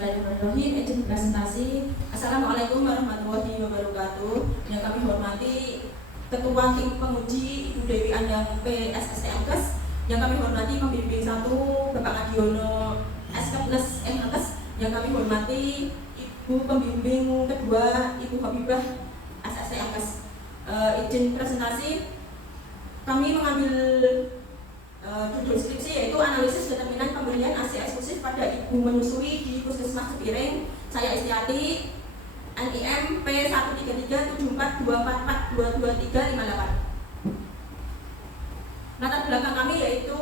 Bismillahirrahmanirrahim. Izin presentasi. Assalamualaikum warahmatullahi wabarakatuh. Yang kami hormati Ketua Tim Penguji Ibu Dewi Andang PSSTMKes. Yang kami hormati Pembimbing 1 Bapak Adiono SKPNES MKes. Yang kami hormati Ibu Pembimbing kedua Ibu Habibah SSTMKes. Izin presentasi. Kami mengambil judul skripsi yaitu analisis determinan pemberian ASI eksklusif pada ibu menyusui di Puskesmas Cepiring. Saya Istiati, NIM P1337424422358. Latar belakang kami yaitu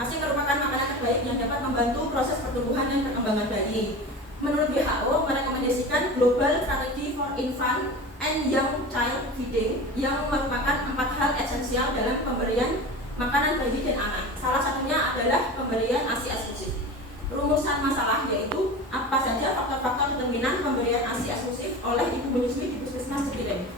ASI merupakan makanan terbaik yang dapat membantu proses pertumbuhan dan perkembangan bayi. Menurut WHO merekomendasikan Global Strategy for Infant and Young Child Feeding yang merupakan 4 hal esensial dalam pemberian makanan bayi dan anak. Salah satunya adalah pemberian ASI eksklusif. Rumusan masalah yaitu apa saja faktor-faktor determinan pemberian ASI eksklusif oleh ibu menyusui di Puskesmas Cepiring.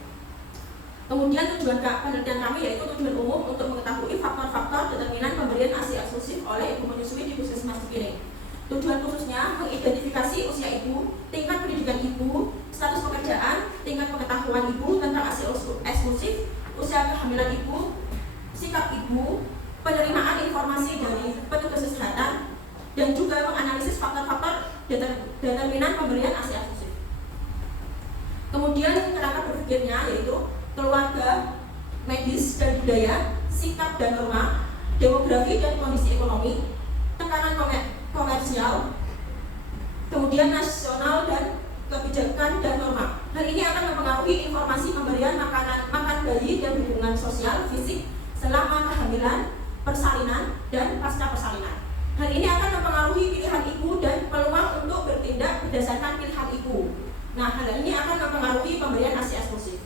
Kemudian tujuan penelitian kami yaitu tujuan umum untuk mengetahui faktor-faktor determinan pemberian ASI eksklusif oleh ibu menyusui di Puskesmas Cepiring. Tujuan khususnya mengidentifikasi usia ibu, tingkat pendidikan ibu, status pekerjaan, tingkat pengetahuan ibu tentang ASI eksklusif, usia kehamilan ibu, sikap ibu, penerimaan informasi dari petugas kesehatan, dan juga menganalisis faktor-faktor determinan pemberian ASI eksklusif. Kemudian kerangka berpikirnya yaitu keluarga, medis dan budaya, sikap dan norma, demografi dan kondisi ekonomi, tekanan komersial, kemudian nasional dan kebijakan dan norma. Hal ini akan mempengaruhi informasi pemberian makan bayi dan hubungan sosial fisik selama kehamilan, persalinan, dan pasca persalinan. Hal ini akan mempengaruhi pilihan ibu dan peluang untuk bertindak berdasarkan pilihan ibu. Nah, hal ini akan mempengaruhi pemberian ASI eksklusif.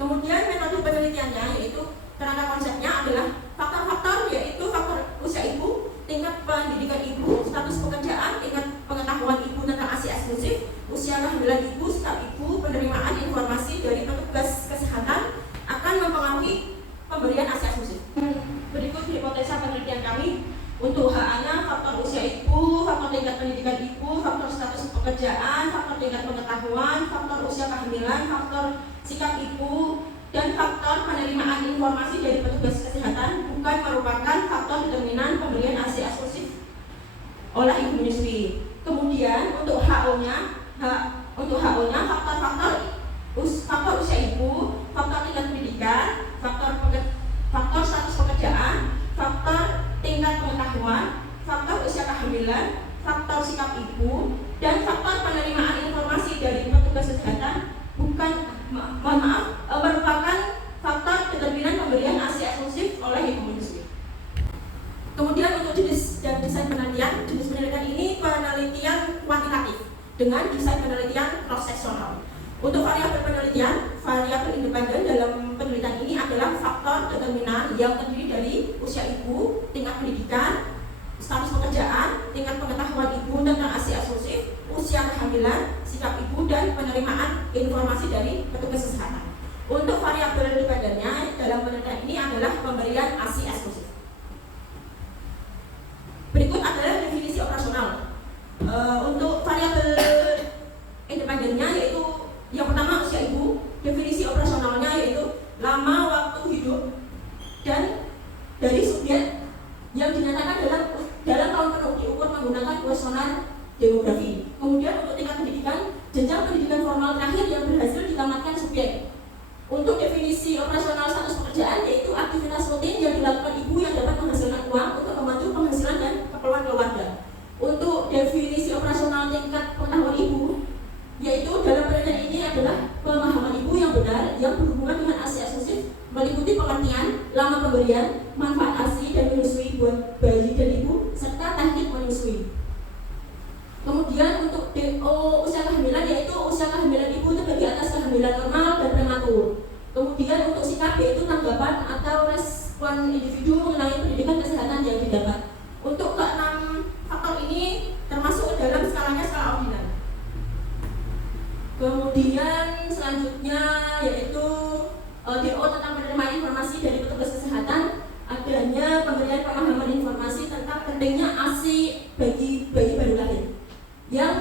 Kemudian metode penelitiannya yaitu kerangka konsepnya adalah faktor-faktor yaitu faktor usia ibu, tingkat pendidikan ibu, status pekerjaan, tingkat pengetahuan ibu tentang ASI eksklusif, usia kehamilan ibu, sikap ibu, penerimaan informasi dari petugas kesehatan akan mempengaruhi pemberian ASI eksklusif. Berikut hipotesa penelitian kami. Untuk HA-nya faktor usia ibu, faktor tingkat pendidikan ibu, faktor status pekerjaan, faktor tingkat pengetahuan, faktor usia kehamilan, faktor sikap ibu, dan faktor penerimaan informasi dari petugas kesehatan bukan merupakan faktor determinan pemberian ASI eksklusif oleh ibu menyusui. Kemudian untuk HO-nya, faktor usia ibu, faktor tingkat pendidikan, faktor status pekerjaan, faktor tingkat pengetahuan, faktor usia kehamilan, faktor sikap ibu, dan faktor penerimaan informasi dari petugas kesehatan merupakan faktor determinan pemberian ASI eksklusif oleh ibu menyusui. Kemudian untuk jenis dan desain penelitian, jenis penelitian ini penelitian kuantitatif dengan desain penelitian cross-seksional. Untuk variabel penelitian, variabel independen dalam penelitian ini adalah faktor determinan yang terdiri dari usia ibu, tingkat pendidikan, status pekerjaan, tingkat pengetahuan ibu tentang ASI eksklusif, usia kehamilan, sikap ibu, dan penerimaan informasi dari petugas kesehatan. Untuk variabel dependennya dalam penelitian ini adalah pemberian ASI eksklusif. Berikut adalah definisi operasional. Untuk variabel independennya yaitu yang pertama usia ibu, definisi operasionalnya yaitu lama waktu hidup dan dari subjek yang dinyatakan dalam tahun penuh diukur menggunakan kuesioner demografi. Kemudian untuk tingkat pendidikan, jenjang pendidikan formal terakhir yang berhasil ditamatkan subjek. Untuk definisi operasional status pekerjaan yaitu aktivitas rutin yang dilakukan ibu yang dapat menghasilkan uang untuk membantu penghasilan dan keperluan keluarga. Untuk definisi operasional tingkat pengetahuan ibu yaitu dalam penelitian ini adalah pemahaman ibu yang benar yang berhubungan dengan ASI eksklusif meliputi pengertian, lama pemberian, manfaat ASI dan menyusui buat bayi dan ibu serta teknik menyusui. Kemudian untuk DO usia kehamilan yaitu usia kehamilan ibu terbagi atas kehamilan normal dan prematur. Kemudian untuk sikap yaitu tanggapan atau respon individu mengenai pendidikan kesehatan yang didapat. Untuk keenam faktor ini termasuk dalam skalanya skala ordinal. Kemudian selanjutnya yaitu DO tentang penerimaan informasi dari petugas kesehatan, adanya pemberian pemahaman informasi tentang pentingnya ASI bagi bayi baru lahir. Yang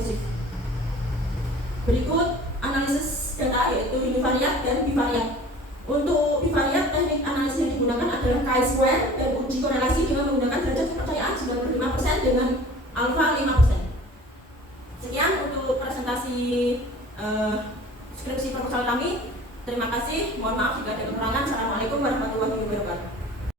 eksklusif. Berikut analisis data yaitu univariat dan bivariat. Untuk bivariat, teknik analisis yang digunakan adalah chi-square dan uji korelasi dengan menggunakan derajat kepercayaan 95% dengan alfa 5%. Sekian untuk presentasi skripsi proposal kami. Terima kasih. Mohon maaf jika ada kekurangan. Assalamualaikum warahmatullahi wabarakatuh.